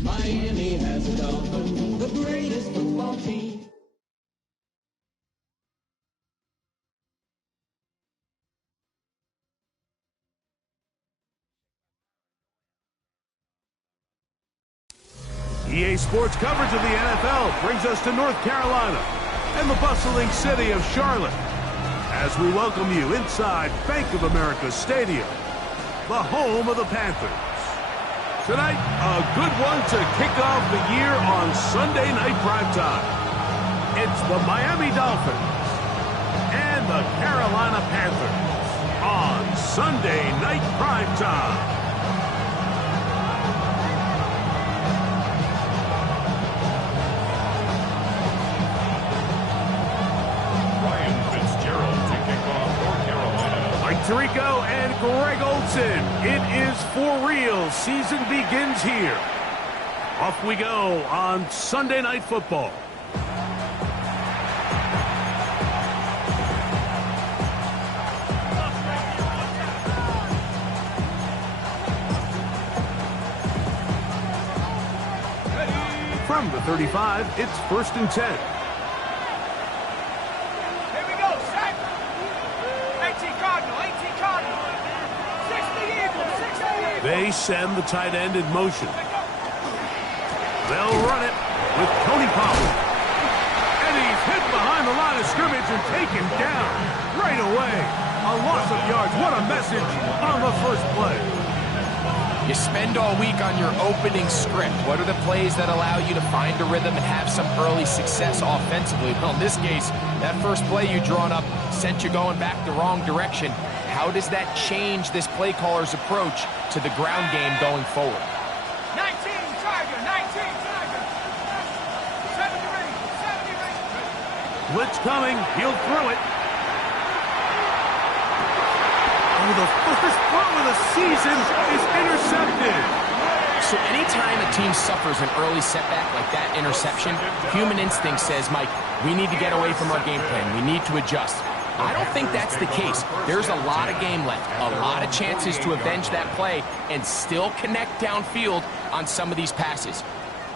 Miami has a Dolphin, the greatest football team. EA Sports coverage of the NFL brings us to North Carolina and the bustling city of Charlotte as we welcome you inside Bank of America Stadium, the home of the Panthers. Tonight, a good one to kick off the year on Sunday night primetime. It's the Miami Dolphins and the Carolina Panthers on Sunday night primetime. Tirico and Greg Olsen. It is for real. Season begins here. Off we go on Sunday Night Football. From the 35, it's 1st and 10. They send the tight end in motion. They'll run it with Tony Pollard. And he's hit behind the line of scrimmage and taken down right away. A loss of yards. What a message on the first play. You spend all week on your opening script. What are the plays that allow you to find a rhythm and have some early success offensively? Well, in this case, that first play you drawn up sent you going back the wrong direction. How does that change this play caller's approach to the ground game going forward? 19 Tiger, 19 Tiger. 70 Blitz coming. He'll throw it. Oh, the first throw of the season is intercepted. So anytime a team suffers an early setback like that interception, human instinct says, Mike, we need to get away from our game plan. We need to adjust. I don't think that's the case. There's a lot of game left, a lot of chances to avenge that play and still connect downfield on some of these passes.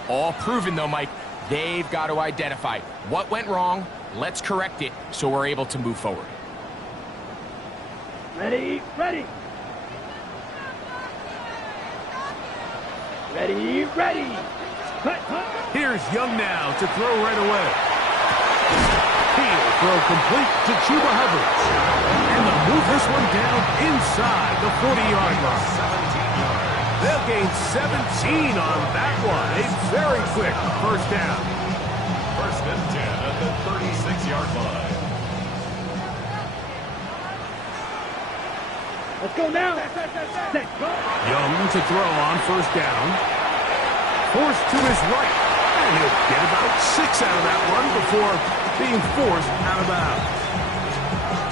All proven, though, Mike, they've got to identify what went wrong, let's correct it so we're able to move forward. Ready, ready. Ready, ready. Here's Young now to throw right away. He'll throw complete to Chuba Hubbard. And they'll move this one down inside the 40-yard line. They'll gain 17 on that one. A very quick first down. 1st and 10 at the 36-yard line. Let's go now. Young to throw on 1st down. Forced to his right. And he'll get about 6 out of that one before being forced out of bounds.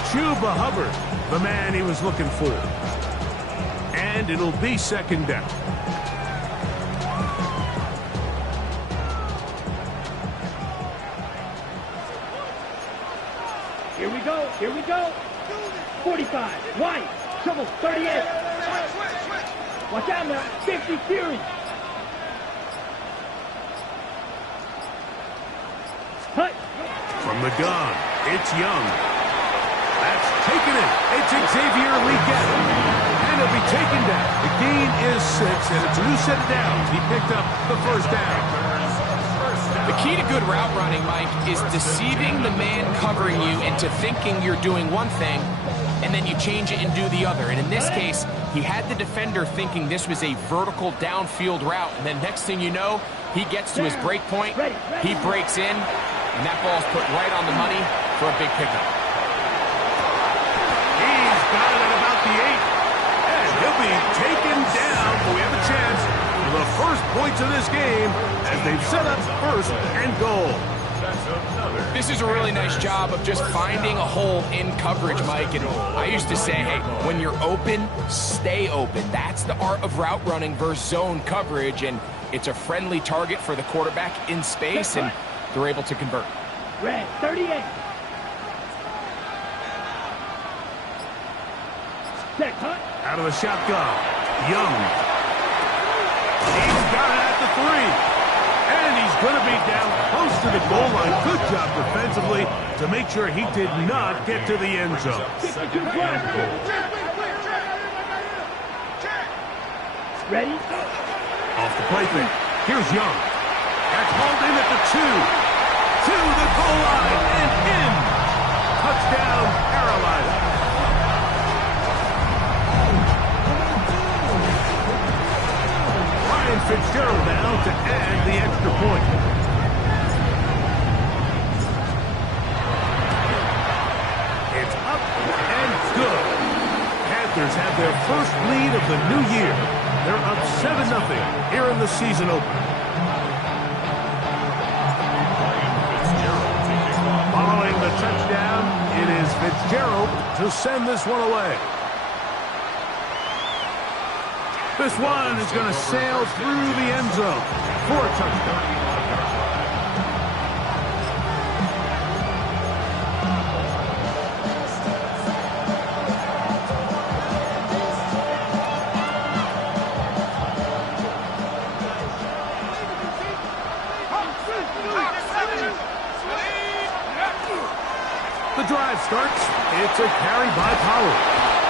Chuba Hubbard, the man he was looking for. And it'll be 2nd down. Here we go, here we go. 45, wide, trouble, 38. Watch out now, 50 Fury. Hut. From the gun, it's Young. That's taken it. It's Xavier Legette. And he'll be taken down. The gain is 6, and it's a new set of downs. He picked up the 1st down. The key to good route running, Mike, is deceiving the man covering you into thinking you're doing one thing, and then you change it and do the other. And in this case, he had the defender thinking this was a vertical downfield route, and then next thing you know, he gets to his break point, he breaks in, and that ball's put right on the money for a big pickup. He's got it at about the 8. And he'll be taken down, but we have a chance for the first points of this game as they've set up 1st and goal. This is a really nice job of just finding a hole in coverage, Mike. And I used to say, hey, when you're open, stay open. That's the art of route running versus zone coverage. And it's a friendly target for the quarterback in space, and they're able to convert. Red, 38. Check, huh? Out of the shotgun. Young. He's got it at the 3. And he's going to be down close to the goal line. Good job defensively to make sure he did not get to the end zone. Ready? Off the play fake. Here's Young. That's hauled in at the 2. To the goal line and in. Touchdown, Carolina. Ryan Fitzgerald now to add the extra point. It's up and good. Panthers have their first lead of the new year. They're up 7-0 here in the season opener. Following the touchdown, it is Fitzgerald to send this one away. This one is going to sail through the end zone for a touchdown. The drive starts. It's a carry by Pollard.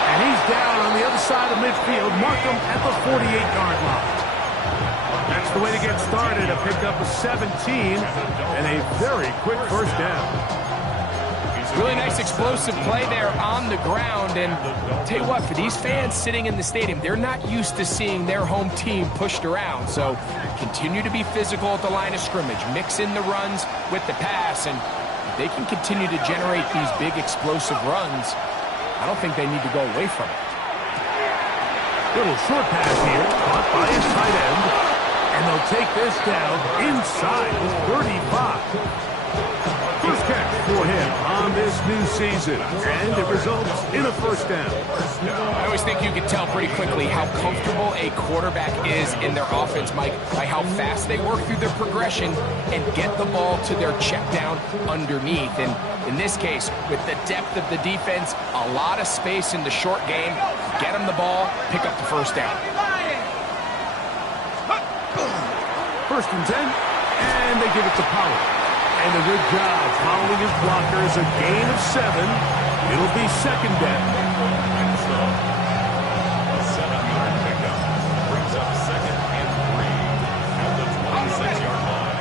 And he's down on the other side of midfield. Mark him at the 48-yard line. That's the way to get started. A pickup of 17 and a very quick first down. Really nice explosive play there on the ground. And I'll tell you what, for these fans sitting in the stadium, they're not used to seeing their home team pushed around. So continue to be physical at the line of scrimmage. Mix in the runs with the pass. And they can continue to generate these big explosive runs. I don't think they need to go away from it. Little short pass here, caught by his tight end. And they'll take this down inside the 35. First catch for him on this new season. And it results in a first down. I always think you can tell pretty quickly how comfortable a quarterback is in their offense, Mike, by how fast they work through their progression and get the ball to their check down underneath. And in this case, with the depth of the defense, a lot of space in the short game, get them the ball, pick up the first down. First and 10, and they give it to Pollard. And a good job following his blockers, a gain of 7. It'll be second down. A 7-yard pickup brings up 2nd and 3 at the 26-yard line.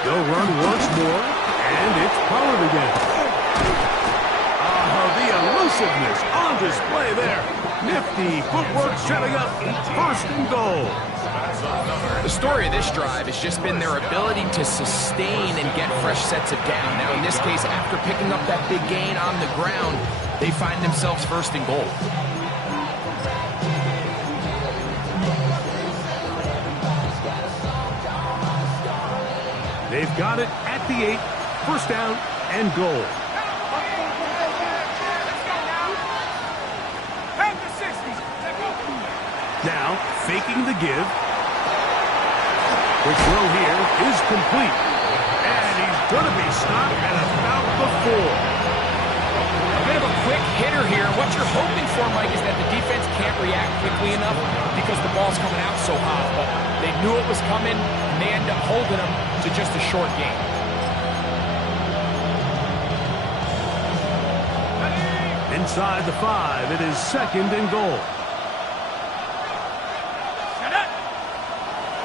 They'll run once more, and it's Pollard again. The elusiveness on display there. Nifty footwork setting up first and goal. The story of this drive has just been their ability to sustain and get fresh sets of down. Now, in this case, after picking up that big gain on the ground, they find themselves first and goal. They've got it at the 8, first down and goal. Now, faking the give. The throw here is complete. And he's going to be stopped at about the 4. A bit of a quick hitter here. What you're hoping for, Mike, is that the defense can't react quickly enough because the ball's coming out so hot. But they knew it was coming, and they end up holding them to just a short game. Inside the 5, it is second and goal.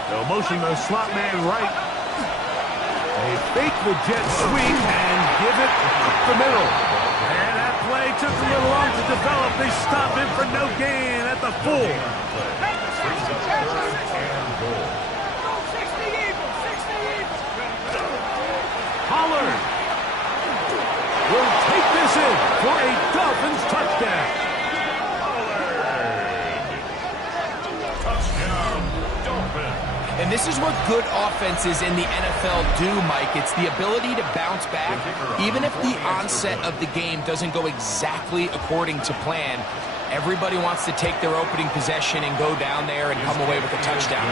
They'll motion the slot man right. They fake the jet sweep and give it up the middle. And that play took a little long to develop. They stop him for no gain at the 4. Pollard will take this in for a Dolphins touchdown. Touchdown, Dolphins. And this is what good offenses in the NFL do, Mike. It's the ability to bounce back, even if the onset of the game doesn't go exactly according to plan. Everybody wants to take their opening possession and go down there and come away with a touchdown.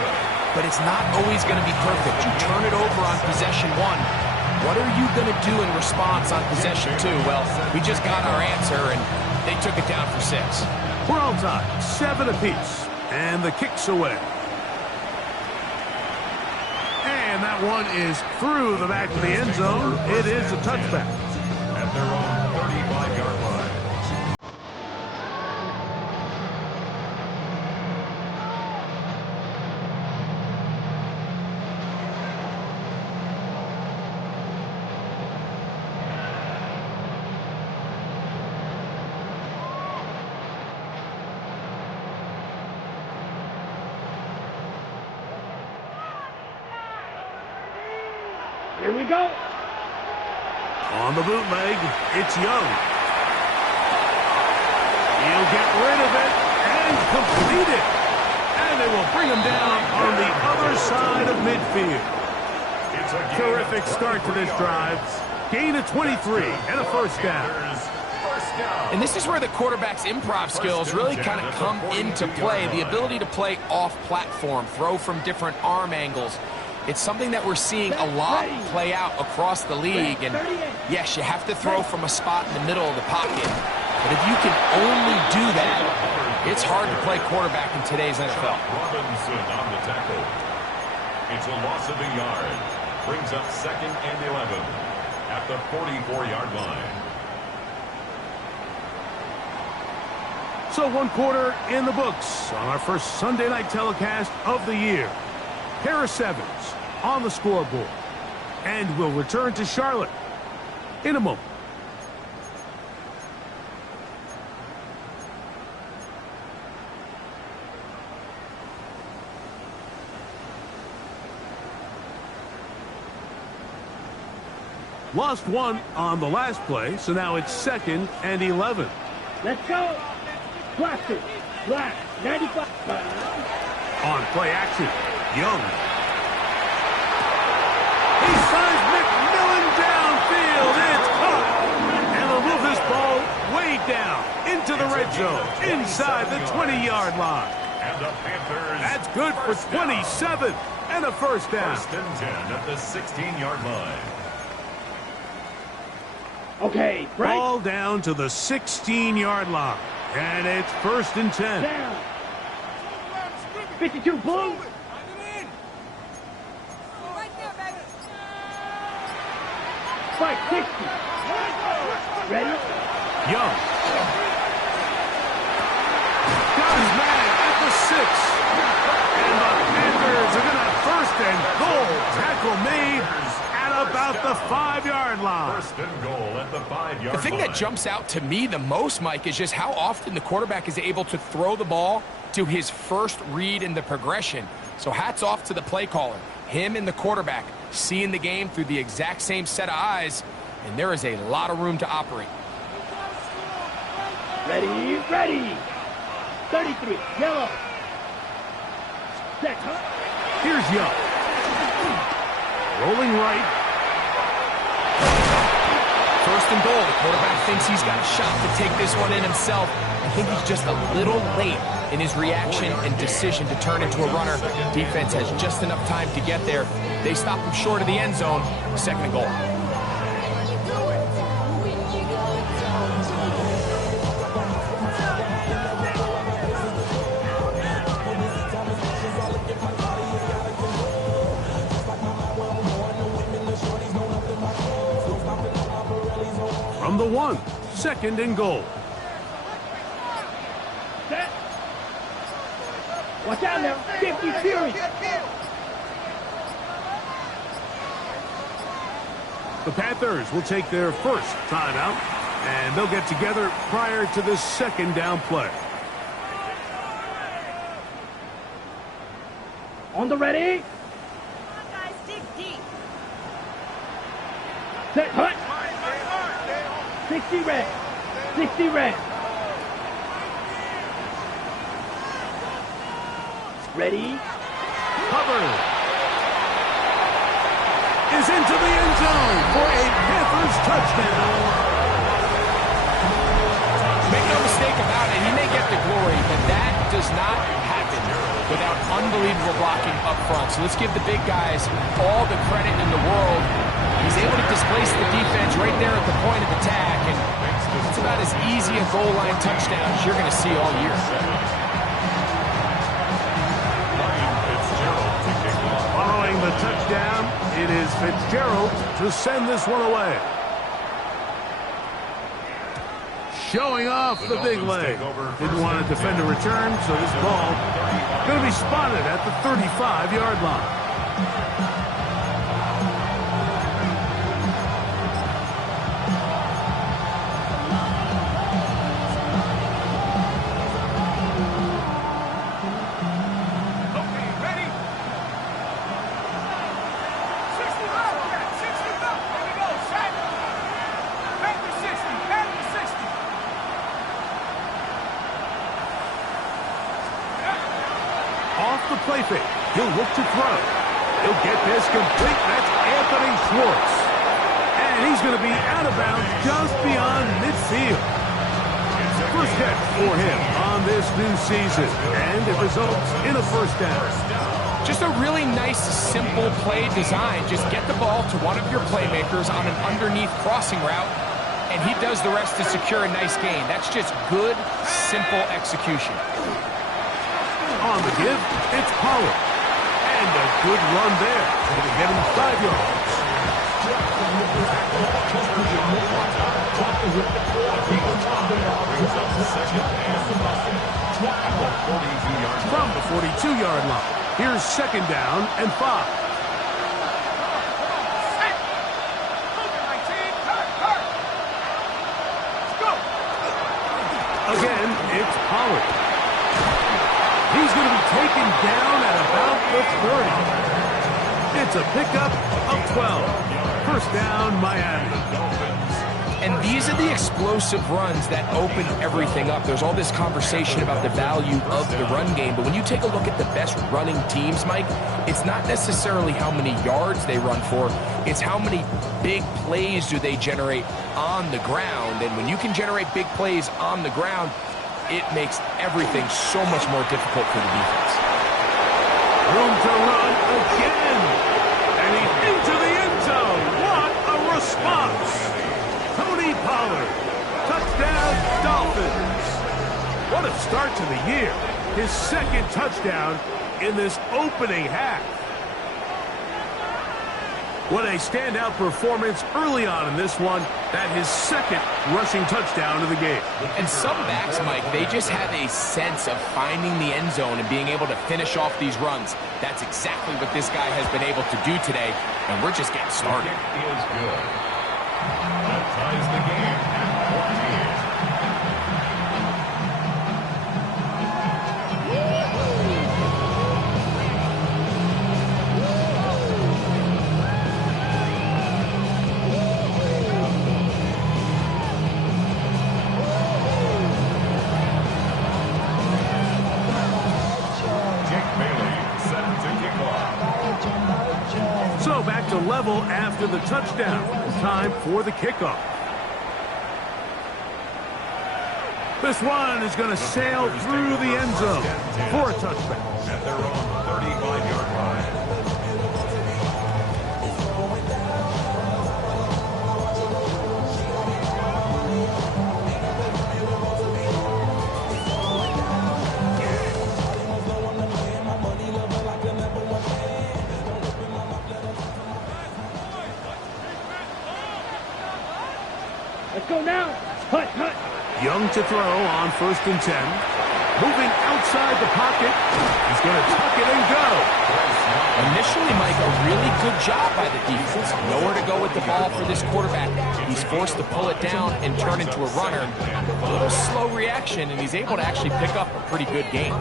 But it's not always going to be perfect. You turn it over on possession 1, What are you going to do in response on possession 2? Well, we just got our answer, and they took it down for 6. We're all tied, 7 apiece, and the kick's away. And that one is through the back of the end zone. It is a touchback. At their own 35-yard line. Here we go. On the bootleg, it's Young. He'll get rid of it and complete it. And they will bring him down on the other side of midfield. Terrific start to this drive. Gain of 23 and a first down. And this is where the quarterback's improv skills really kind of come into play. The ability to play off-platform, throw from different arm angles. It's something that we're seeing a lot play out across the league. And yes, you have to throw from a spot in the middle of the pocket. But if you can only do that, it's hard to play quarterback in today's NFL. Robinson on the tackle. It's a loss of a yard. Brings up 2nd and 11 at the 44-yard line. So 1 quarter in the books on our first Sunday night telecast of the year. Pair of 7s on the scoreboard. And we'll return to Charlotte in a moment. Lost 1 on the last play, so now it's 2nd and 11. Let's go. Blaster. Black. 95. On play action, Young. He signs McMillan downfield. It's caught. And they'll move this ball way down into the red zone, inside the 20-yard line. And the Panthers. That's good for 27 and a first down. 1st and 10 at the 16-yard line. Okay, right. Ball down to the 16-yard line. And it's 1st and 10. Down. 52 blue. Fight 60. Ready? Young. Got his man at the 6. And the Panthers are going to have 1st and goal. Tackle made at about the 5-yard line. 1st and goal at the 5-yard line. The thing that jumps out to me the most, Mike, is just how often the quarterback is able to throw the ball to his first read in the progression. So hats off to the play caller. Him and the quarterback seeing the game through the exact same set of eyes, and there is a lot of room to operate. Ready, ready. 33, yellow. Set, huh? Here's Young. Rolling right. 1st and goal. The quarterback thinks he's got a shot to take this one in himself. I think he's just a little late in his reaction and decision to turn into a runner. Defense has just enough time to get there. They stop him short of the end zone. 2nd and goal. From the 1, 2nd and goal. Set. Watch out now. 50 series. The Panthers will take their first timeout, and they'll get together prior to the 2nd down play. On the ready. Come on, guys, dig deep. Set, hut. 60 red. 60 red. Ready. Hubbard is into the end zone for a Panthers touchdown. Make no mistake about it, he may get the glory, but that does not happen without unbelievable blocking up front. So let's give the big guys all the credit in the world. He's able to place the defense right there at the point of attack, and it's about as easy a goal line touchdown as you're going to see all year. Following the touchdown, it is Fitzgerald to send this one away. Showing off the big leg. Didn't want to defend a return, so this ball going to be spotted at the 35-yard line. Off the play fake. He'll look to throw. He'll get this complete. That's Anthony Schwartz. And he's going to be out of bounds just beyond midfield. First catch for him on this new season. And it results in a first down. Just a really nice, simple play design. Just get the ball to one of your playmakers on an underneath crossing route, and he does the rest to secure a nice gain. That's just good, simple execution. On the give, it's Pollard. And a good run there. Going to get him 5 yards. From the 42-yard line, here's second down and 5. Again, it's Pollard. He's going to be taken down at about the 30. It's a pickup of 12. First down, Miami. And these are the explosive runs that open everything up. There's all this conversation about the value of the run game, but when you take a look at the best running teams, Mike, it's not necessarily how many yards they run for, it's how many big plays do they generate on the ground. And when you can generate big plays on the ground, it makes everything so much more difficult for the defense. Room to run again. And he's into the end zone. What a response. Tony Pollard. Touchdown, Dolphins. What a start to the year. His second touchdown in this opening half. What a standout performance early on in this one. That his second rushing touchdown of the game. And some backs, Mike, they just have a sense of finding the end zone and being able to finish off these runs. That's exactly what this guy has been able to do today, and we're just getting started. It is good. That ties the game at 14. So back to level after the touchdown. Time for the kickoff. This one is going to sail through the end zone for a touchdown. At their own 35-yard line. Let's go now. Hut, hut. Young to throw on 1st and 10. Moving outside the pocket. He's going to tuck it and go. Initially, Mike, a really good job by the defense. Nowhere to go with the ball for this quarterback. He's forced to pull it down and turn into a runner. A little slow reaction, and he's able to actually pick up a pretty good game.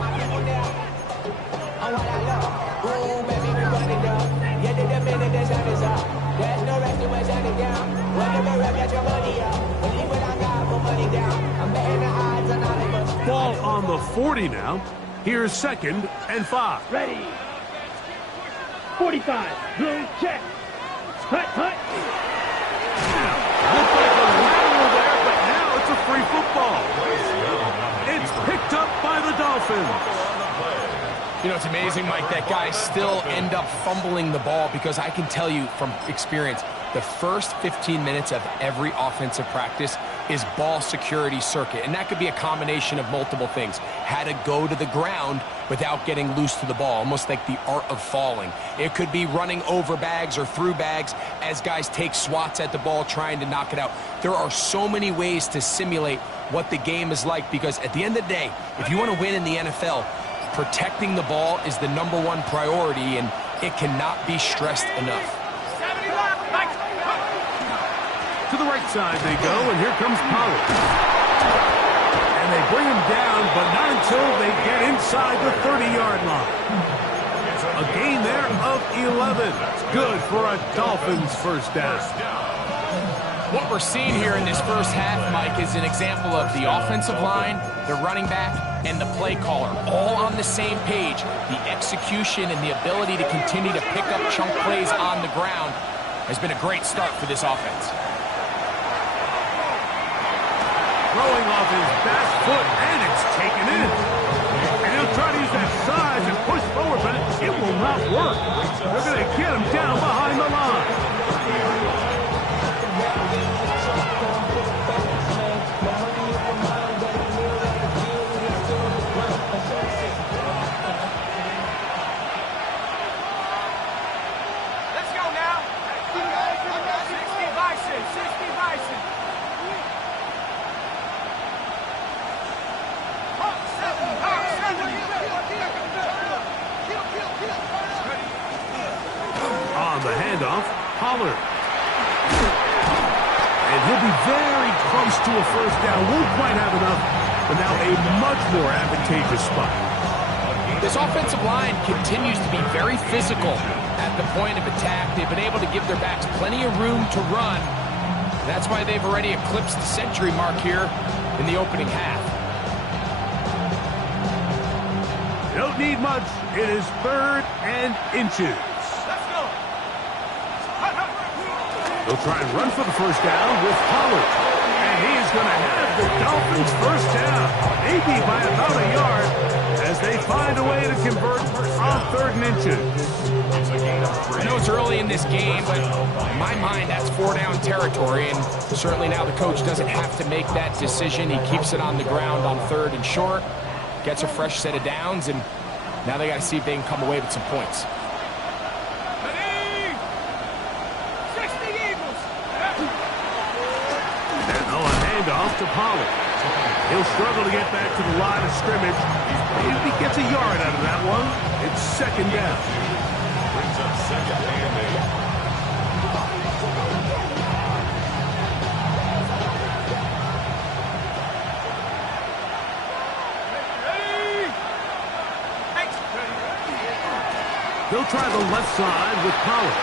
Ball on the 40 now. Here's 2nd and 5. Ready. 45. Blue check. Hut, hut. Looked like a lateral there, but now it's a free football. It's picked up by the Dolphins. You know, it's amazing, Mike, that guys still end up fumbling the ball because I can tell you from experience, the first 15 minutes of every offensive practice is ball security circuit, and that could be a combination of multiple things. How to go to the ground without getting loose to the ball, almost like the art of falling. It could be running over bags or through bags as guys take swats at the ball trying to knock it out. There are so many ways to simulate what the game is like, because at the end of the day, if you want to win in the NFL, protecting the ball is the #1 priority, and it cannot be stressed enough. To the right side they go, and here comes Pollard. And they bring him down, but not until they get inside the 30-yard line. A gain there of 11. Good for a Dolphins first down. What we're seeing here in this first half, Mike, is an example of the offensive line, the running back, and the play caller all on the same page. The execution and the ability to continue to pick up chunk plays on the ground has been a great start for this offense. Throwing off his back foot, and it's taken in. And he'll try to use that size and push forward, but it will not work. They're going to get him down behind the line. Let's go now. 60 Bison, 60 Bison. On the handoff, Pollard. And he'll be very close to a first down. Won't quite have enough, but now a much more advantageous spot. This offensive line continues to be very physical at the point of attack. They've been able to give their backs plenty of room to run. That's why they've already eclipsed the century mark here in the opening half. They don't need much. It is 3rd and inches. Let's go. They'll try and run for the first down with Pollard. And he is going to have the Dolphins first down, maybe by about a yard, as they find a way to convert on 3rd and inches. I know it's early in this game, but in my mind, that's 4-down territory, and certainly now the coach doesn't have to make that decision. He keeps it on the ground on 3rd and short, gets a fresh set of downs, and now they got to see if they can come away with some points. Ready? 60 Eagles. And a handoff to Pollard. He'll struggle to get back to the line of scrimmage. Maybe he gets a yard out of that one. It's 2nd down. Brings up 2nd and 8. They'll try the left side with Pollard.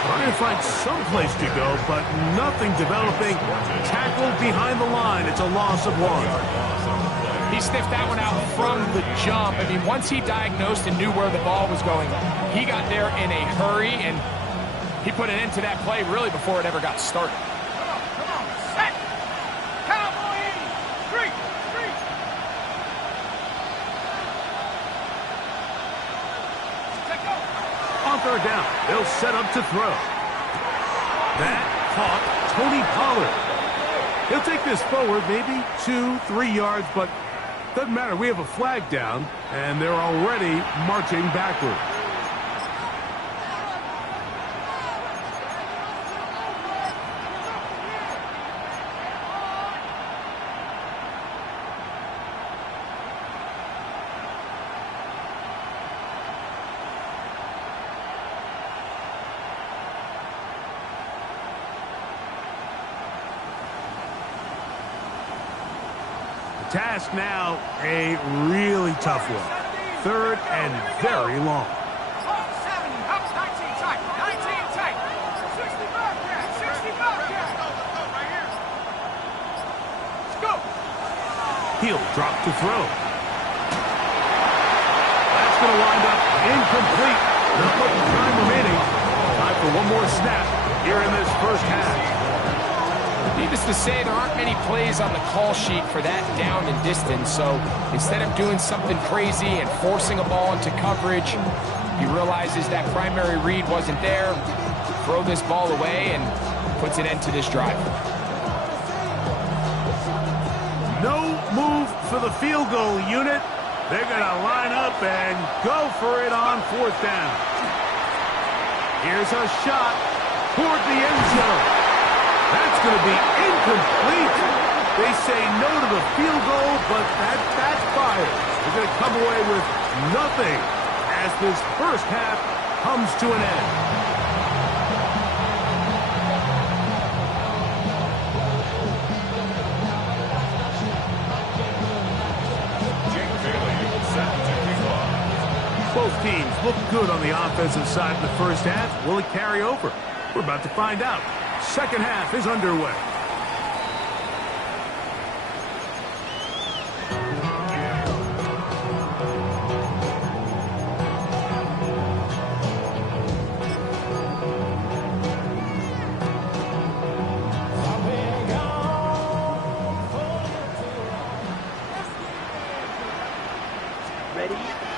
Trying to find some place to go, but nothing developing. Tackled behind the line. It's a loss of 1. He sniffed that one out from the jump. I mean, once he diagnosed and knew where the ball was going, he got there in a hurry, and he put an end to that play really before it ever got started. Come on, set. Cowboys. 3. Let go. On 3rd down, they'll set up to throw. That caught Tony Pollard. He'll take this forward, maybe 2-3 yards, but doesn't matter. We have a flag down, and they're already marching backward. Task now, a really tough one. 3rd and very long. 70, up 19 tight, 19 tight. 60 Bobcat, 60 Bobcat. Right here. Let's go. He'll drop to throw. That's going to wind up incomplete. Not much time remaining. Time for one more snap here in this first half. Needless to say, there aren't many plays on the call sheet for that down and distance, so instead of doing something crazy and forcing a ball into coverage, he realizes that primary read wasn't there. Throw this ball away, and puts an end to this drive. No move for the field goal unit. They're going to line up and go for it on 4th down. Here's a shot toward the end zone. That's going to be incomplete. They say no to the field goal, but that backfires. They're going to come away with nothing as this first half comes to an end. Both teams look good on the offensive side in the first half. Will it carry over? We're about to find out. Second half is underway.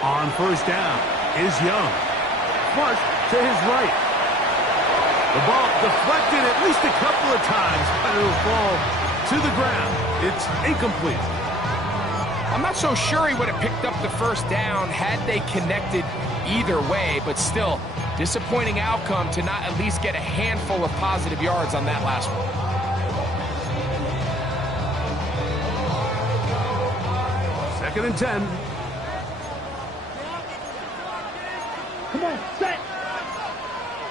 On first down is Young. Flush to his right. The ball deflected at least a couple of times, but it'll fall to the ground. It's incomplete. I'm not so sure he would have picked up the first down had they connected either way, but still, disappointing outcome to not at least get a handful of positive yards on that last one. Second and 10. Come on, set.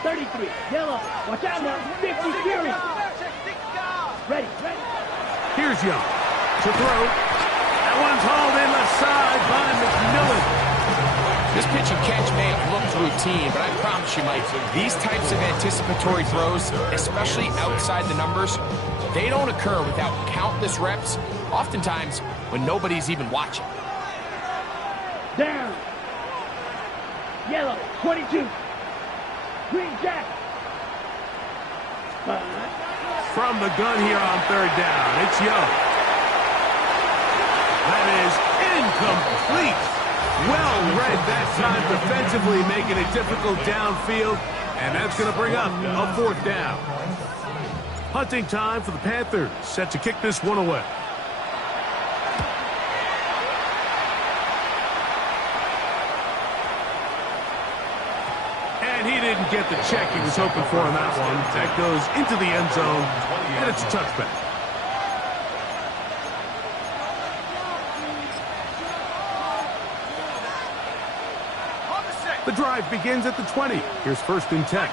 33, yellow. Watch out now. 50, Fury. Ready. Here's Young to throw. That one's hauled in left side by McMillan. This pitch and catch may have looked routine, but I promise you, Mike, these types of anticipatory throws, especially outside the numbers, they don't occur without countless reps, oftentimes when nobody's even watching. Down. Yellow, 22. Green Jack. From the gun here on third down, it's Young. That is incomplete. Well read that time defensively, making it difficult downfield, and that's going to bring up a 4th down. Hunting time for the Panthers, set to kick this one away. And he didn't get the check he was hoping for on that one. That goes into the end zone, and it's a touchback. The drive begins at the 20. Here's 1st and 10.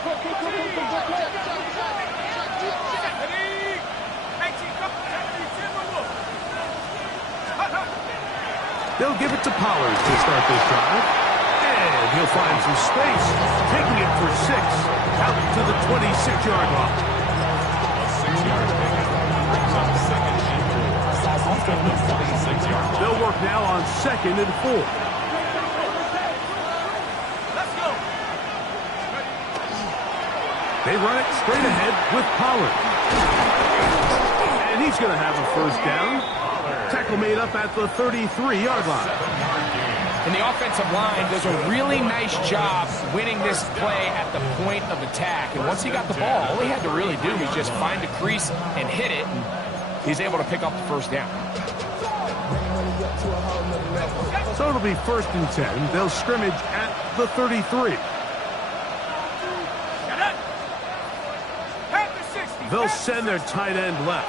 They'll give it to Pollard to start this drive. And he'll find some space, taking it for 6, out to the 26-yard line. A 6-yard pickup brings up 2nd and 4. They'll work now on 2nd and 4. They run it straight ahead with Pollard. And he's going to have a 1st down. Tackle made up at the 33-yard line. And the offensive line does a really nice job winning this play at the point of attack. And once he got the ball, all he had to really do was just find a crease and hit it. And he's able to pick up the 1st down. So it'll be 1st and 10. They'll scrimmage at the 33. They'll send their tight end left.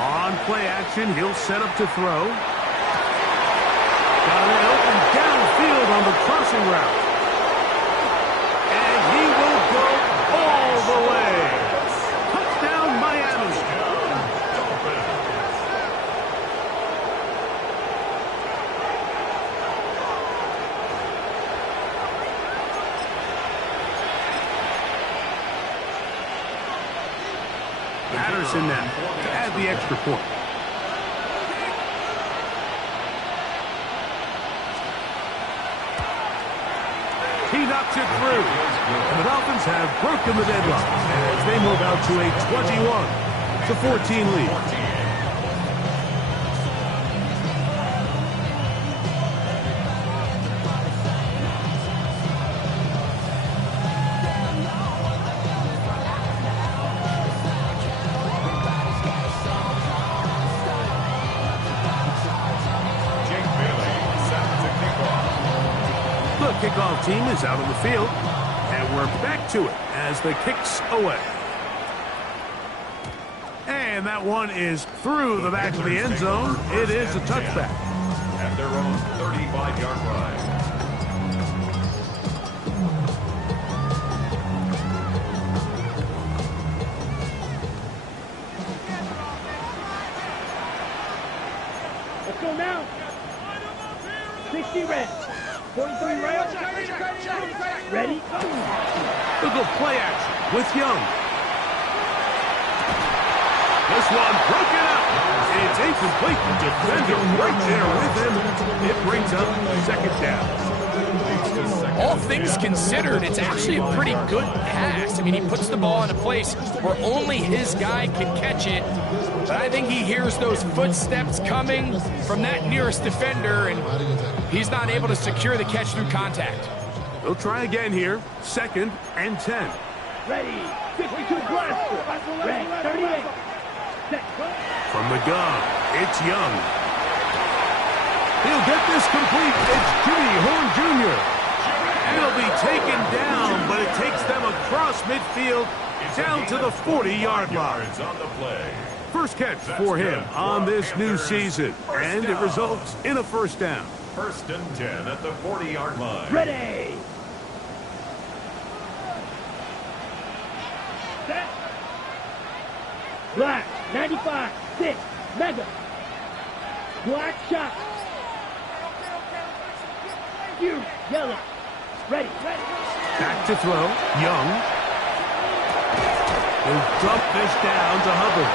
On play action, he'll set up to throw. Got it open downfield on the crossing route. And he will go all the way. Touchdown, Miami. Patterson now to add the extra point. He knocks it through. And the Dolphins have broken the deadlock as they move out to a 21-14 lead. team is out on the field, and we're back to it as the kick's away. And that one is through the back of the end zone. It is a touchback. At their own 35-yard line. Let's go now. 60 red. 43 red. Ready? Look at play action with Young. This one broken up. It's incomplete. The defender right there with him. It brings up second down. All things considered, it's actually a pretty good pass. I mean, he puts the ball in a place where only his guy can catch it. But I think he hears those footsteps coming from that nearest defender, and he's not able to secure the catch through contact. They'll try again here. 2nd and 10. Ready. 52 blaster. Red. 38. From the gun, it's Young. He'll get this complete. It's Jimmy Horn Jr. It'll be taken down, but it takes them across midfield down to the 40-yard line. On the play. First catch for him on this new season, and it results in a first down. 1st and 10 at the 40-yard line. Ready. Set. Black. 95. 6. Mega. Black shot. Huge. Yellow. Ready. Back to throw. Young. He'll dump this down to Hubbard.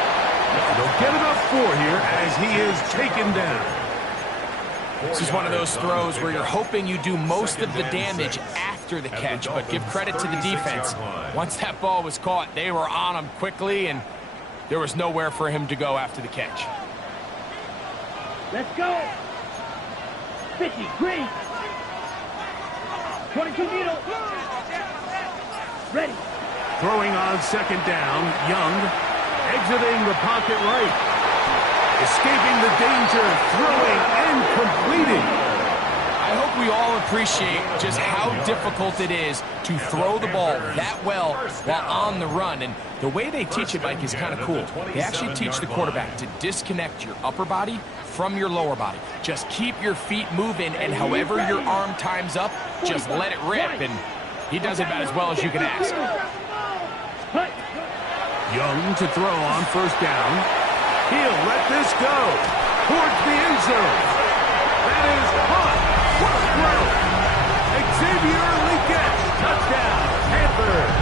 They'll get enough for here as he is taken down. This is one of those throws where you're hoping you do most of the damage after the catch, but give credit to the defense. Once that ball was caught, they were on him quickly, and there was nowhere for him to go after the catch. Let's go. 50. Green. 22 needle. Ready. Throwing on 2nd down. Young exiting the pocket right. Escaping the danger. Throwing and completing. I hope we all appreciate just how difficult it is to throw the ball that well while on the run. And the way they teach it, Mike, is kind of cool. They actually teach the quarterback to disconnect your upper body from your lower body. Just keep your feet moving, and however your arm times up, just let it rip. And he does it about as well as you can ask. Young to throw on 1st down. He'll let this go towards the end zone. That is hot. What a throw. Xavier Leakett. Touchdown, Panthers.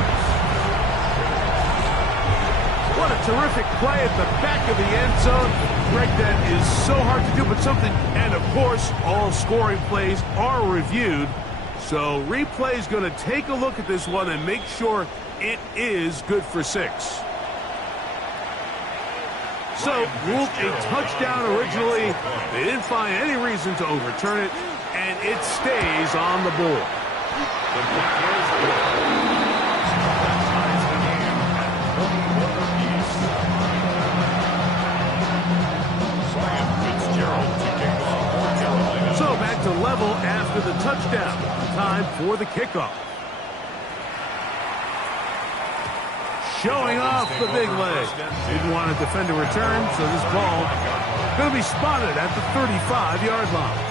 What a terrific play at the back of the end zone. Greg, that is so hard to do, but something. And, of course, all scoring plays are reviewed. So replay's going to take a look at this one and make sure it is good for 6. So, ruled a touchdown originally. They didn't find any reason to overturn it, and it stays on the board. The kick is good. That ties the game at 21 apiece. Ryan Fitzgerald to kick off for Carolina. So, back to level after the touchdown. Time for the kickoff. Showing off the big leg. Didn't want a defender return, so this ball going to be spotted at the 35-yard line.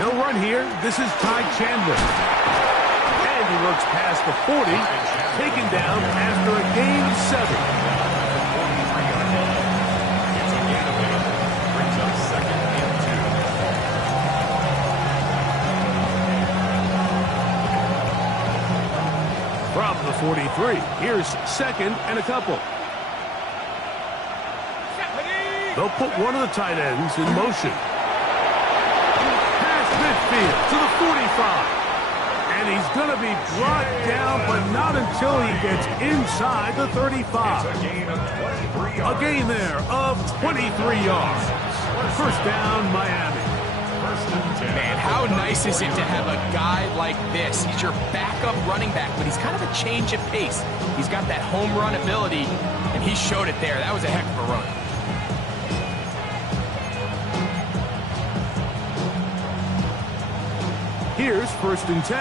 No run here. This is Ty Chandler. And he works past the 40, taken down after a gain of 7. It's a gain of 8. Brings up 2nd and 2. 43. Here's second and a couple. They'll put one of the tight ends in motion. Past midfield to the 45. And he's going to be brought down, but not until he gets inside the 35. It's a gain of 23 yards. A gain there of 23 yards. First down, Miami. First and 10. Man, how nice is it to have a guy like this? He's your backup running back, but he's kind of a change of pace. He's got that home run ability, and he showed it there. That was a heck of a run. Here's first and 10.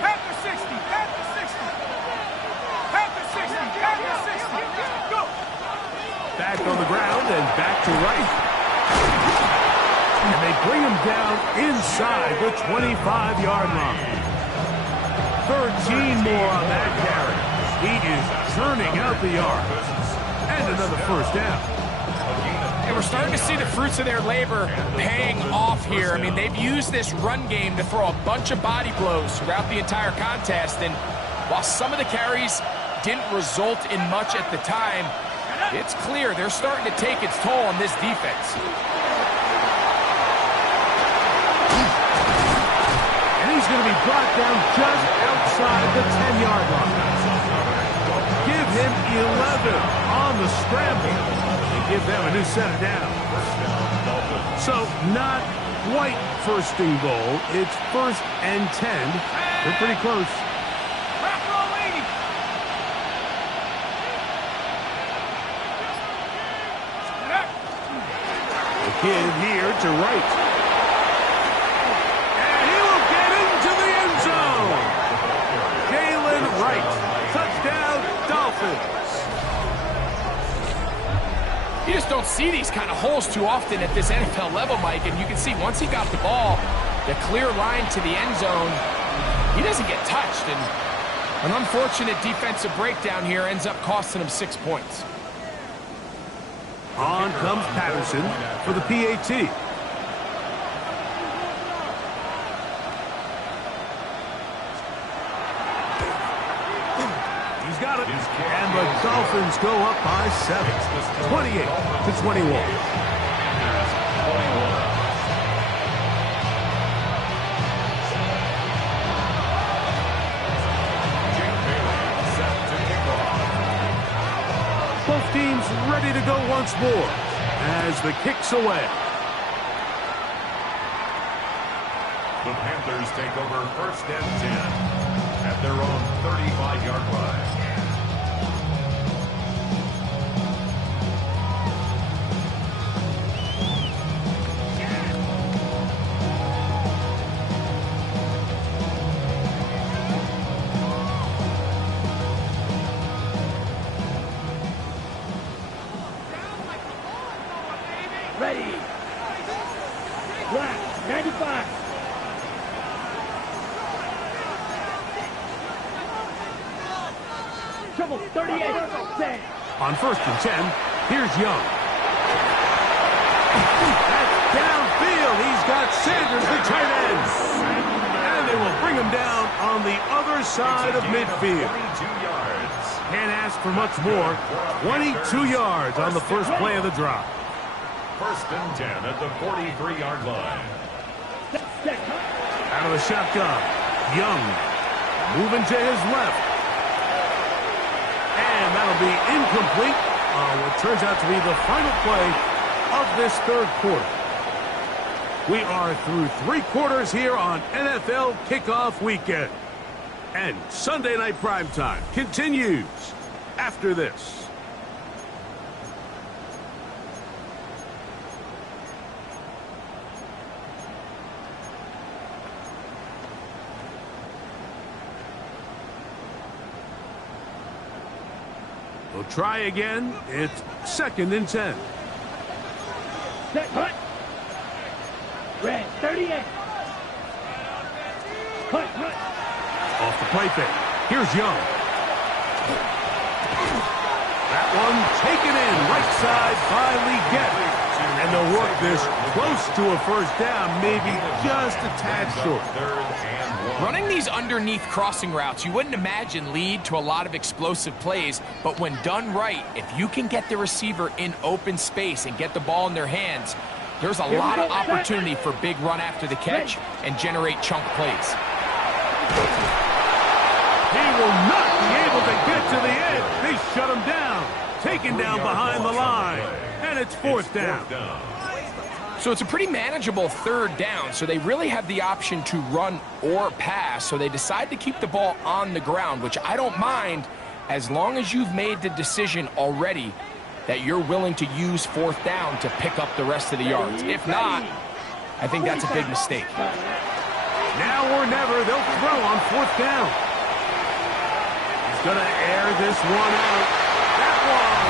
Panther 60, Panther 60. Panther 60, Panther 60. Go. Back on the ground and back to right. And they bring him down inside the 25-yard line. 13 more on that carry. He is churning out the yards. And another first down. And we're starting to see the fruits of their labor paying off here. I mean, they've used this run game to throw a bunch of body blows throughout the entire contest. And while some of the carries didn't result in much at the time, it's clear they're starting to take its toll on this defense. And he's going to be brought down just outside the 10-yard line. Give him 11 on the scramble. Give them a new set of downs. So not quite first and goal. It's first and 10. They're pretty close. The kid here to right. And he will get into the end zone. Jalen Wright. Touchdown, Dolphins. You just don't see these kind of holes too often at this NFL level, Mike, and you can see once he got the ball, the clear line to the end zone, he doesn't get touched, and an unfortunate defensive breakdown here ends up costing him 6 points. On comes Patterson for the PAT. He's got it. And the Dolphins go up by 7. 28-21. Both teams ready to go once more as the kick's away. The Panthers take over first and 10 at their own 35-yard line. Ready. Black, 95. Trouble, 38. Set. On first and 10, here's Young. That's downfield. He's got Sanders, the tight end. And they will bring him down on the other side of midfield. 22 yards. Can't ask for much more. 22 yards on the first play of the drive. First and 10 at the 43-yard line. Out of the shotgun, Young moving to his left. And that'll be incomplete on what turns out to be the final play of this third quarter. We are through 3 quarters here on NFL Kickoff Weekend. And Sunday Night Primetime continues after this. We'll try again. It's second and 10. Set, hut. Red, 38. Hut, hut. Off the play fake. Here's Young. That one taken in right side by Leggett. And they'll work this close to a first down, maybe just a tad short. Running these underneath crossing routes, you wouldn't imagine lead to a lot of explosive plays, but when done right, if you can get the receiver in open space and get the ball in their hands, there's a lot of opportunity for big run after the catch and generate chunk plays. He will not be able to get to the edge. They shut him down. Taken down behind the line. And it's fourth down. So it's a pretty manageable third down, so they really have the option to run or pass, so they decide to keep the ball on the ground, which I don't mind as long as you've made the decision already that you're willing to use fourth down to pick up the rest of the yards. If not, I think that's a big mistake. Now or never, they'll throw on fourth down. He's going to air this one out. That one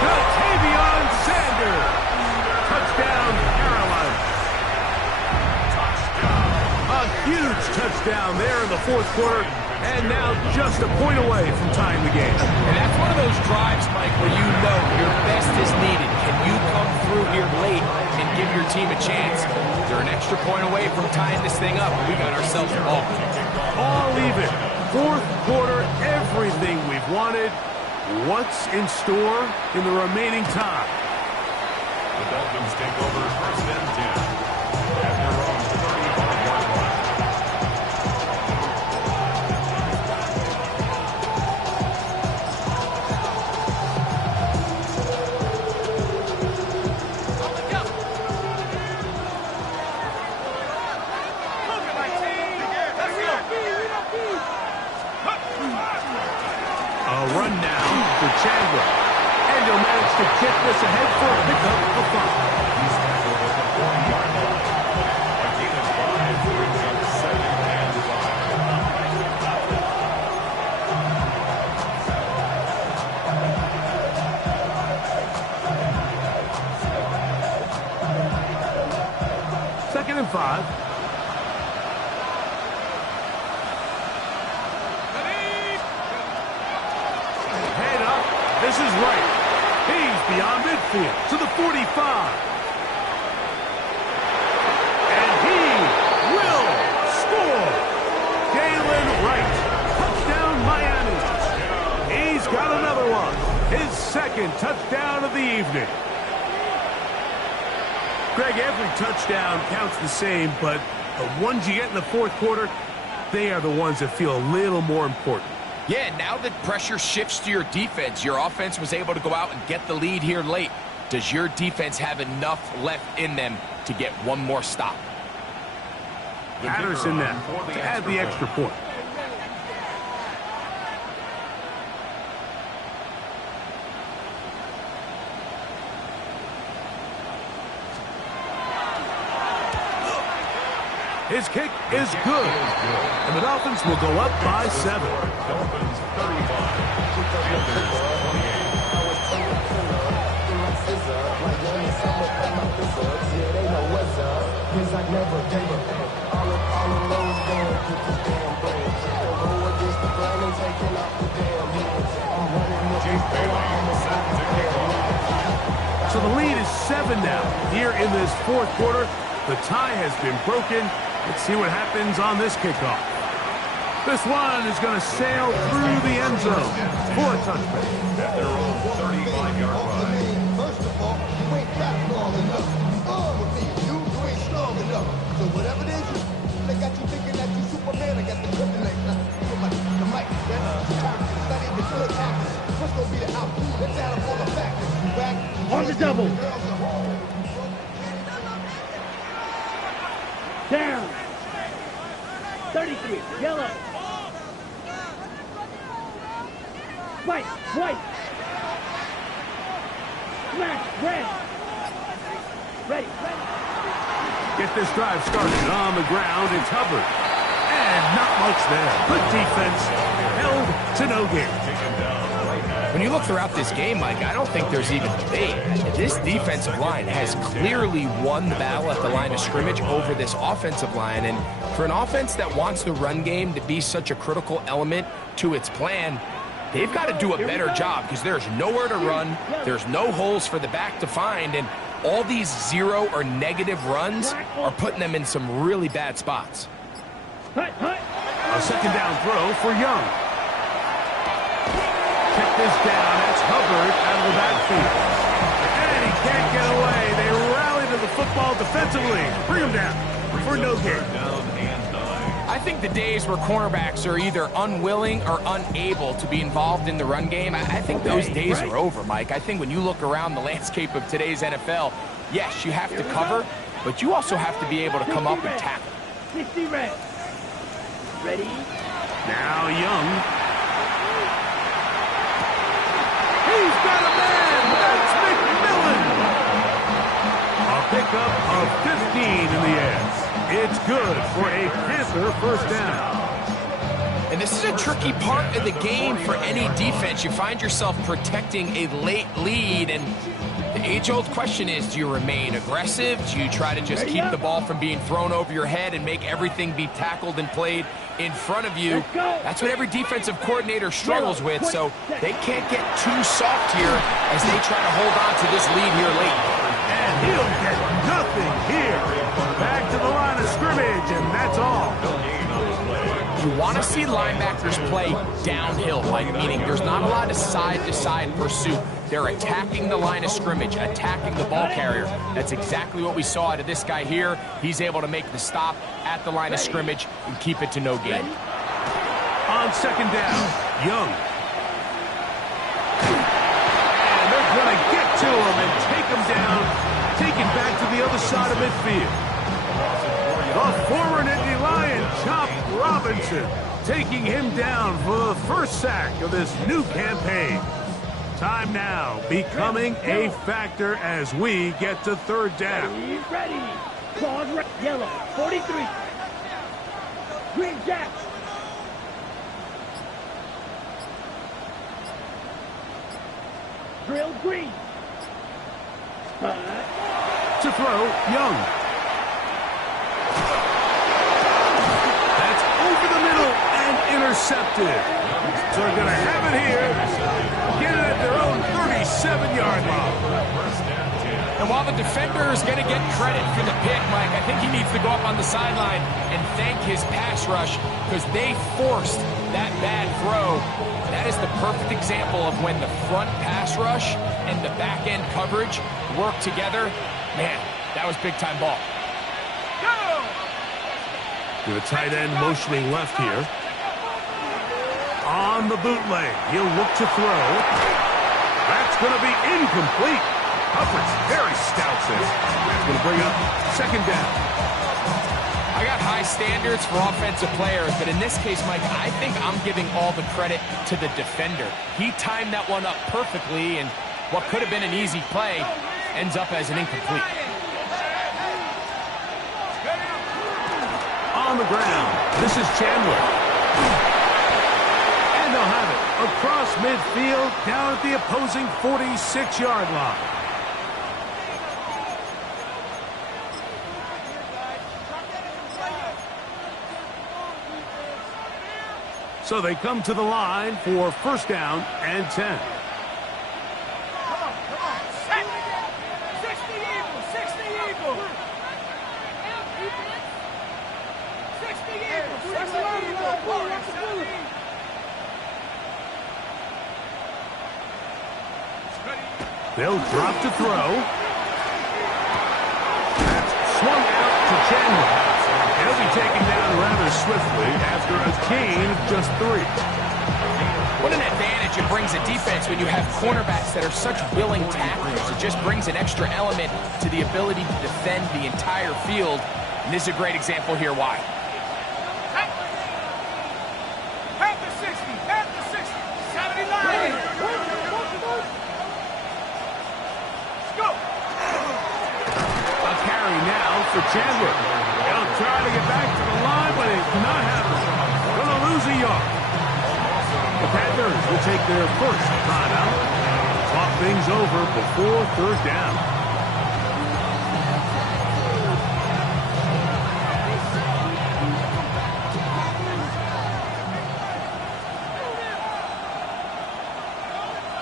to Tavion Sanders. Touchdown, Carolina. A huge touchdown there in the fourth quarter, and now just a point away from tying the game. And that's one of those drives, Mike, where you know your best is needed. Can you come through here late and give your team a chance? They're an extra point away from tying this thing up, and we got ourselves a ball. All even. Fourth quarter, everything we've wanted. What's in store in the remaining time? The Dolphins take over first and 10 at their own 35-yard line. A run now for Chandler. And he'll manage to get this ahead for a pickup of 5. He's tackled at the 40-yard line. A gain of 5 brings up 2nd and 5. 2nd and 5. This is right. He's beyond midfield to the 45. And he will score. Galen Wright. Touchdown, Miami. He's got another one. His 2nd touchdown of the evening. Greg, every touchdown counts the same, but the ones you get in the fourth quarter, they are the ones that feel a little more important. Yeah, now that pressure shifts to your defense, your offense was able to go out and get the lead here late. Does your defense have enough left in them to get one more stop? Patterson now to add the extra point. His kick is good. And the Dolphins will go up by 7. Dolphins 35. Panthers 28. So the lead is 7 now here in this fourth quarter. The tie has been broken. Let's see what happens on this kickoff. This one is going to sail through the end zone for a touchback. At their own 35-yard line. First of all, you ain't got long enough. With me, you ain't strong enough. So whatever it is, they got you thinking that you Superman. I got the kryptonite. The mic, that's not even good acting. What's going to be the outcome? Let's add up all the factors. You back? On the double. Down. 33. Yellow. White. Black. Red. Ready. Get this drive started on the ground. It's Hubbard. And not much there. Good defense. Held to no gain. When you look throughout this game, Mike, I don't think there's even debate. This defensive line has clearly won the battle at the line of scrimmage over this offensive line. And for an offense that wants the run game to be such a critical element to its plan, they've got to do a better job because there's nowhere to run. There's no holes for the back to find. And All these zero or negative runs are putting them in some really bad spots. A second down throw for Young. Check this down. That's Hubbard out of the backfield. And he can't get away. They rally to the football defensively. Bring him down for no gain. I think the days where cornerbacks are either unwilling or unable to be involved in the run game, I think those days are over, Mike. I think when you look around the landscape of today's NFL, yes, you have to cover, but you also have to be able to come up and tackle. 60 red. Ready? Now Young. He's got a man. That's McMillan. A pickup of 15 in the air. It's good for a Panther first down. And this is a tricky part of the game for any defense. You find yourself protecting a late lead, and the age-old question is, do you remain aggressive? Do you try to just keep the ball from being thrown over your head and make everything be tackled and played in front of you? That's what every defensive coordinator struggles with, so they can't get too soft here as they try to hold on to this lead here late. And he'll get nothing here. Back to the line of scrimmage, and that's all. You want to see linebackers play downhill, Mike, meaning there's not a lot of side-to-side pursuit. They're attacking the line of scrimmage, attacking the ball carrier. That's exactly what we saw out of this guy here. He's able to make the stop at the line of scrimmage and keep it to no gain. On second down, Young. And they're going to get to him and take him down, take him back to the other side of midfield. The former Nittany Lion, Chop Robinson, taking him down for the first sack of this new campaign. Time now becoming a factor as we get to third down. Ready. Claws red. Yellow. 43. Green Jack. Drill green. To throw, Young. That's over the middle and intercepted. So they're going to have it here. Get it at their own 37-yard line. And while the defender is going to get credit for the pick, Mike, I think he needs to go up on the sideline and thank his pass rush because they forced that bad throw. That is the perfect example of when the front pass rush and the back end coverage work together. Man, that was big-time ball. The tight end motioning left here. On the bootleg, he'll look to throw. That's going to be incomplete. Hubbard's very stout there. That's going to bring up second down. I got high standards for offensive players, but in this case, Mike, I think I'm giving all the credit to the defender. He timed that one up perfectly, and what could have been an easy play ends up as an incomplete. On the ground, this is Chandler. And they'll have it across midfield down at the opposing 46-yard line. So they come to the line for first down and 10. They'll drop to throw. That's swung out to Chandler. He'll be taken down rather swiftly after a gain of just 3. What an advantage it brings a defense when you have cornerbacks that are such willing tacklers. It just brings an extra element to the ability to defend the entire field. And this is a great example here why. Panther 60, Panther 60, 79. For Chandler. He'll try to get back to the line, but it's not happening. Going to lose a yard. The Panthers will take their first timeout. Talk things over before third down.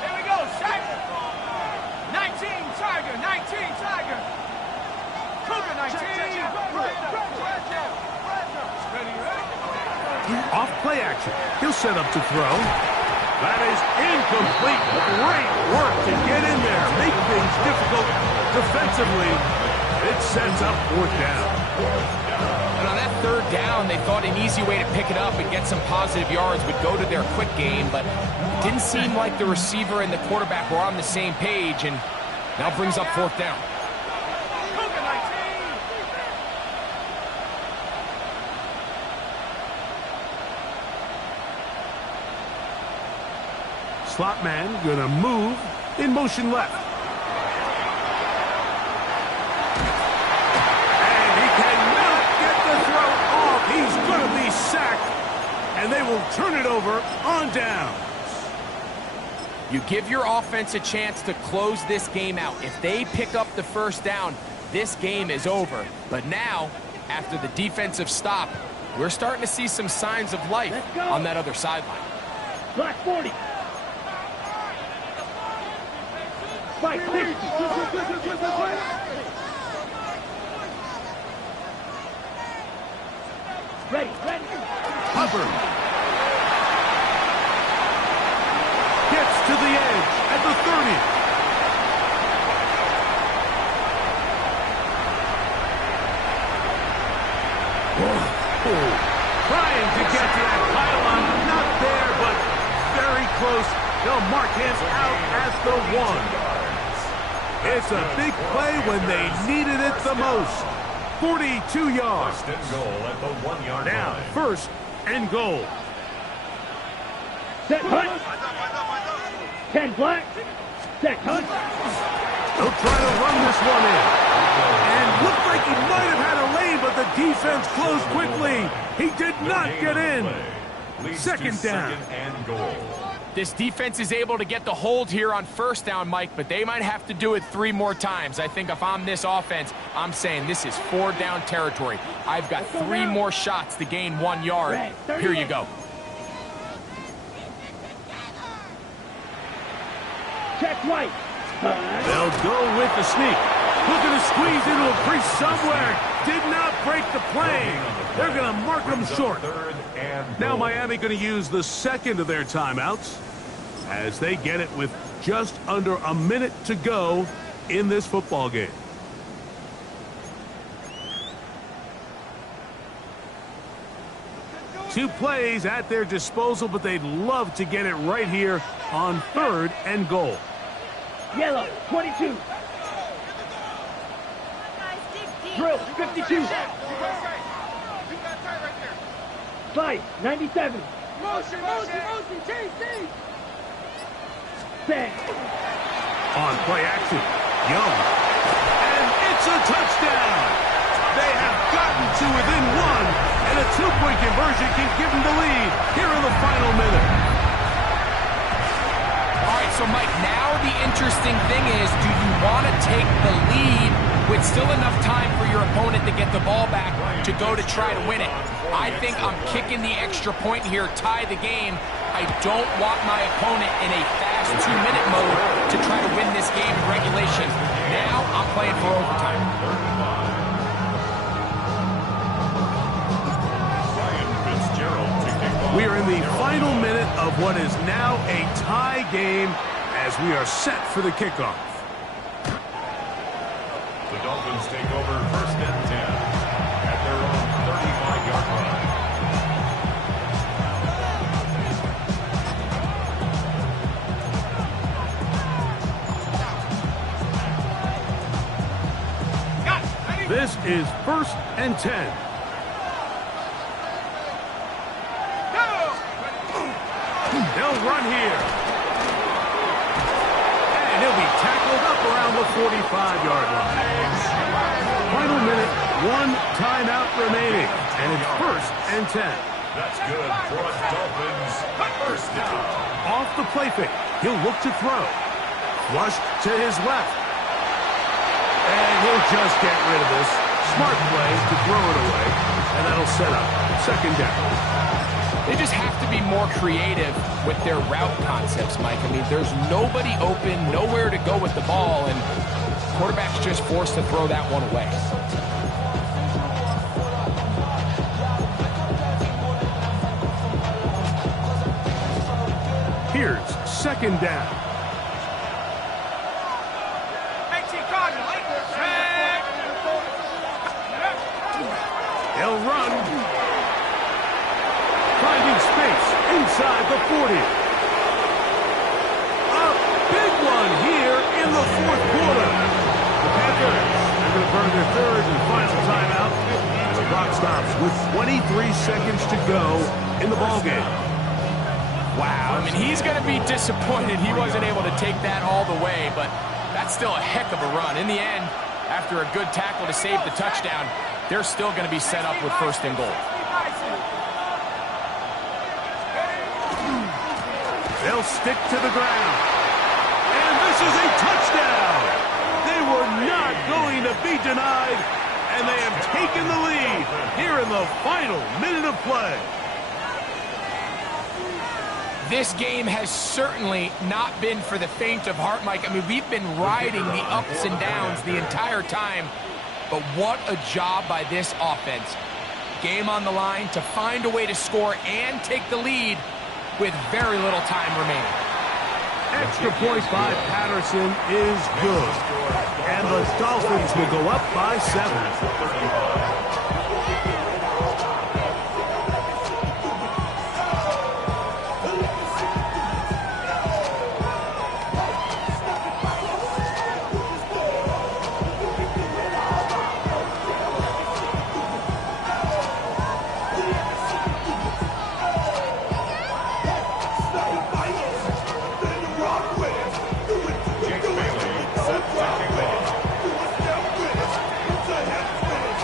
Here we go, Shaq. 19 Tiger, 19 Tiger. Off play action. He'll set up to throw. That is incomplete. Great work to get in there. Make things difficult defensively. It sets up 4th down. And on that 3rd down, they thought an easy way to pick it up and get some positive yards would go to their quick game, but it didn't seem like the receiver and the quarterback were on the same page, and now brings up 4th down. Slot man gonna move in motion left. And he cannot get the throw off. He's gonna be sacked. And they will turn it over on down. You give your offense a chance to close this game out. If they pick up the 1st down, this game is over. But now, after the defensive stop, we're starting to see some signs of life on that other sideline. Black 40. Right, 60. Ready. Hubbard gets to the edge at the 30. Trying to get to that pylon. Not there, but very close. They'll mark him out at the 1. It's a big play when they needed it the most. 42 yards. 1st and goal at the 1-yard line. Now, 1st and goal. Set hunt. 10 black. Set hunt. They'll try to run this one in. And looked like he might have had a lane, but the defense closed quickly. He did not get in. 2nd down. 2nd and goal. This defense is able to get the hold here on 1st down, Mike, but they might have to do it 3 more times. I think if I'm this offense, I'm saying this is 4 down territory. I've got 3 more shots to gain 1 yard. Here you go. Check right. They'll go with the sneak. Looking to squeeze into a crease somewhere. Did not break the plane. They're going to mark them short. 3rd and Now goal. Miami going to use the 2nd of their timeouts as they get it with just under a minute to go in this football game. Two plays at their disposal, but they'd love to get it right here on 3rd and goal. Yellow, 22. Drill, 52. 5, 97. Motion, change, Set. On play action, Young. And it's a touchdown. They have gotten to within 1, and a 2-point conversion can give them the lead here in the final minute. All right, so Mike, now the interesting thing is, do you want to take the lead with still enough time for your opponent to get the ball back to go to try to win it? I think I'm kicking the extra point here, tie the game. I don't want my opponent in a fast 2-minute mode to try to win this game in regulation. Now I'm playing for overtime. We are in the final minute of what is now a tie game as we are set for the kickoff. The Dolphins take over 1st and 10 at their own 35-yard line. This is 1st and 10. They'll run here. And he'll be tackled up around the 45-yard line. Final minute, 1 timeout remaining. And it's 1st and 10. That's good for a Dolphins 1st down. Off the play fake. He'll look to throw. Flush to his left. And he'll just get rid of this. Smart play to throw it away. And that'll set up 2nd down. They just have to be more creative with their route concepts, Mike. I mean, there's nobody open, nowhere to go with the ball, and quarterback's just forced to throw that one away. second down. 18 Cardinals. Check. They'll run. Finding space inside the 40. A big one here in the fourth quarter. The Panthers are going to burn their third and final timeout. And the clock stops with 23 seconds to go in the ballgame. Wow, I mean, he's going to be disappointed he wasn't able to take that all the way, but that's still a heck of a run. In the end, after a good tackle to save the touchdown, they're still going to be set up with first and goal. They'll stick to the ground. And this is a touchdown. They were not going to be denied, and they have taken the lead here in the final minute of play. This game has certainly not been for the faint of heart, Mike. I mean, we've been riding the ups and downs the entire time, but what a job by this offense. Game on the line to find a way to score and take the lead with very little time remaining. Extra point by Patterson is good. And the Dolphins will go up by 7.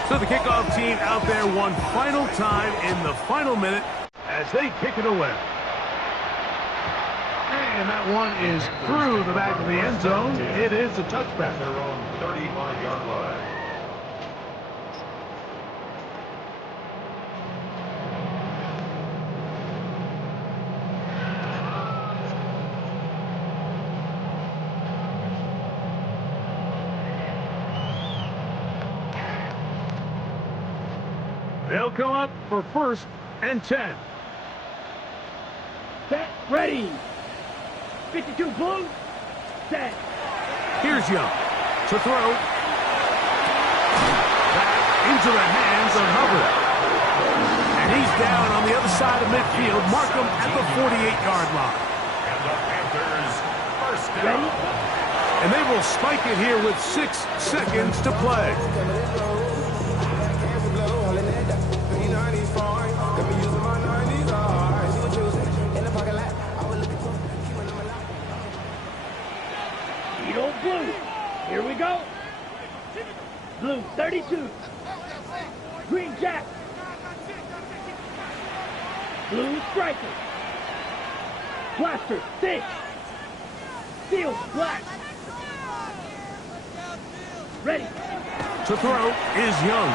So the kickoff team out there one final time in the final minute as they kick it away. And that one is through the back of the end zone. It is a touchback. Their own 35-yard line. They'll come up for first and 10. Set, ready. 52 blue, set. Here's Young to throw. Back into the hands of Hubbard. And he's down on the other side of midfield. Mark him at the 48-yard line. And the Panthers first down. Ready? And they will spike it here with 6 seconds to play. Old blue. Here we go. Blue 32. Green Jack. Blue striker. Blaster 6. Steel black. Ready. To throw is Young.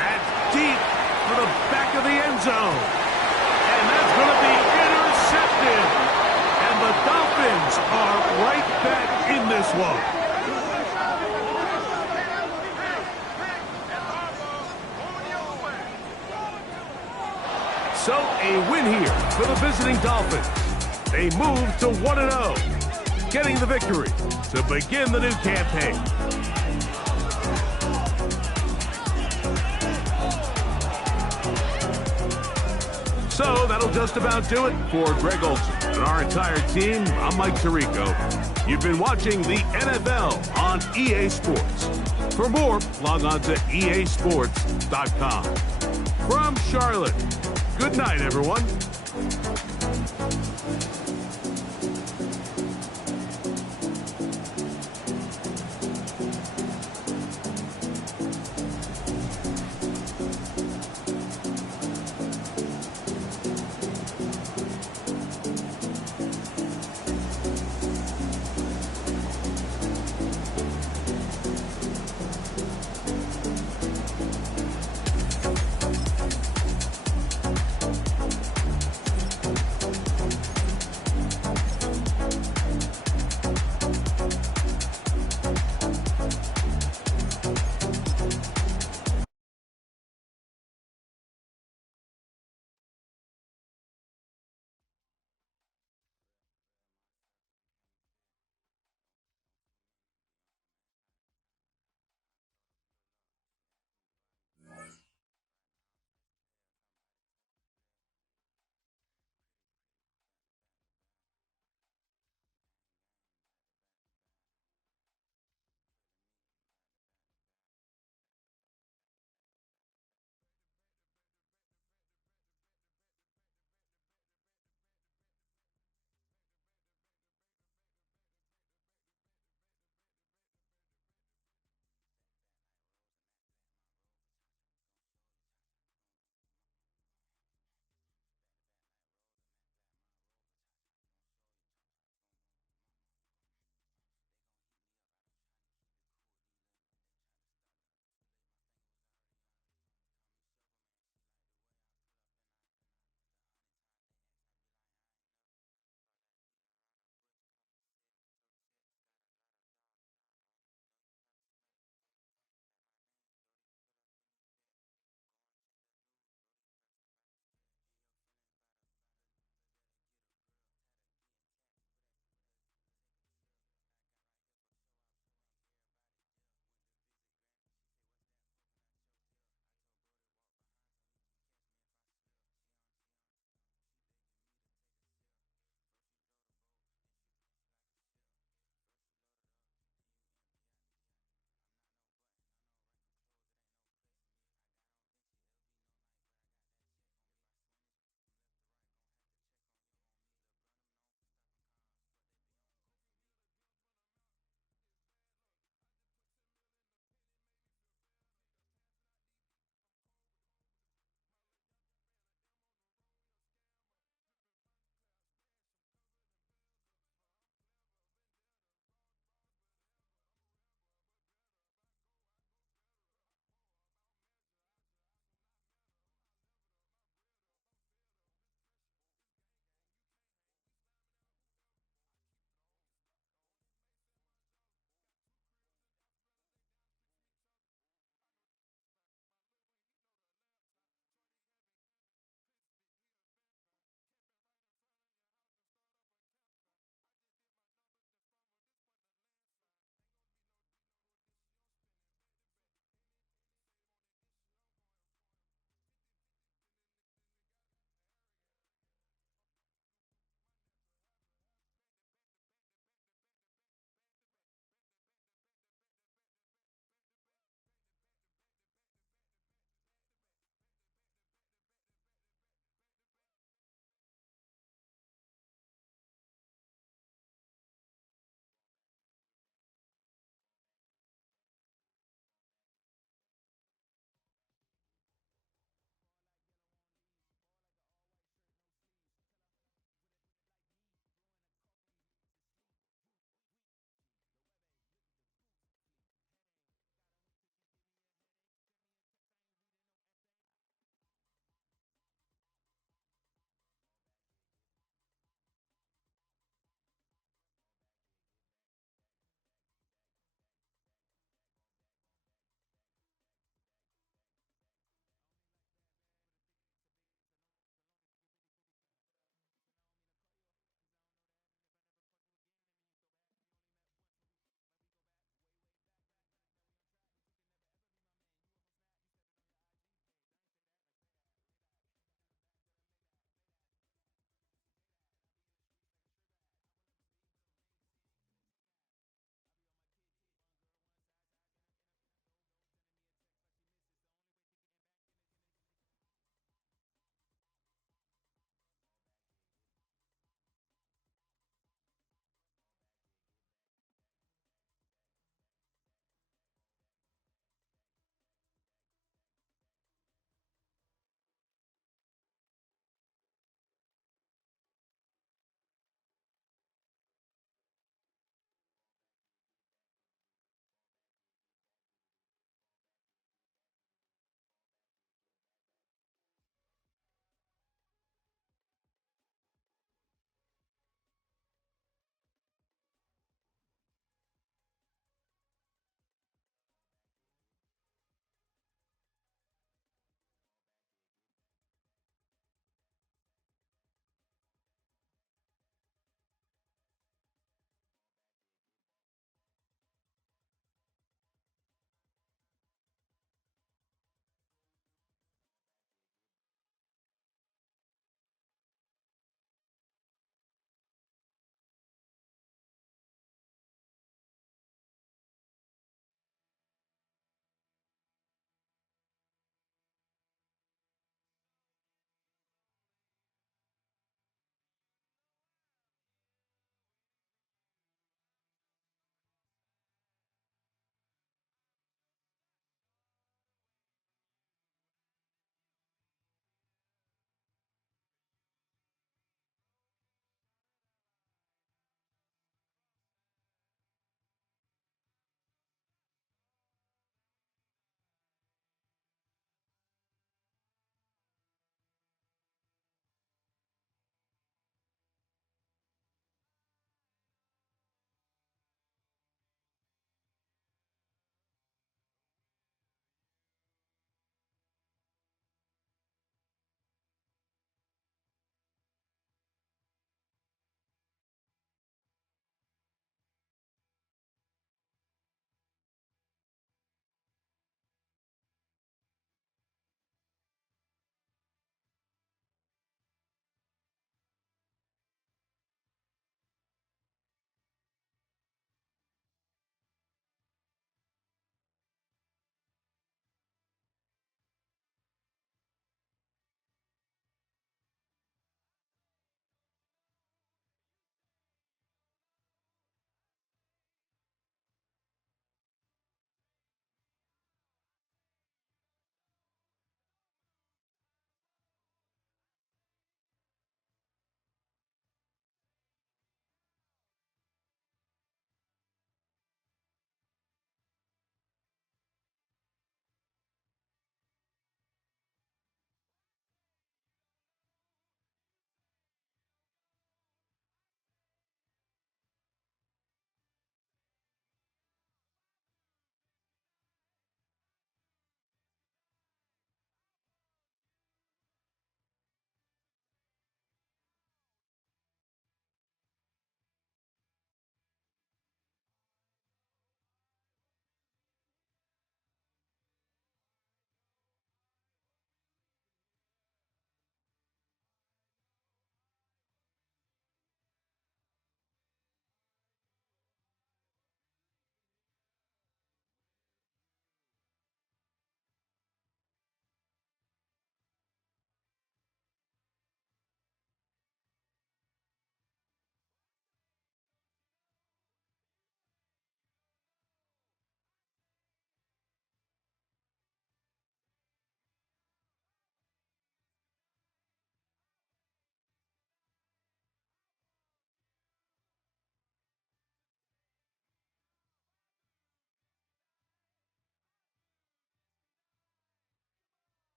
That's deep for the back of the end zone. And that's going to be intercepted. And the Dolphins are right back in this one. So a win here for the visiting Dolphins. They move to 1-0, getting the victory to begin the new campaign. So that'll just about do it for Greg Olson and our entire team. I'm Mike Tirico. You've been watching the NFL on EA Sports. For more, log on to easports.com. From Charlotte, good night, everyone.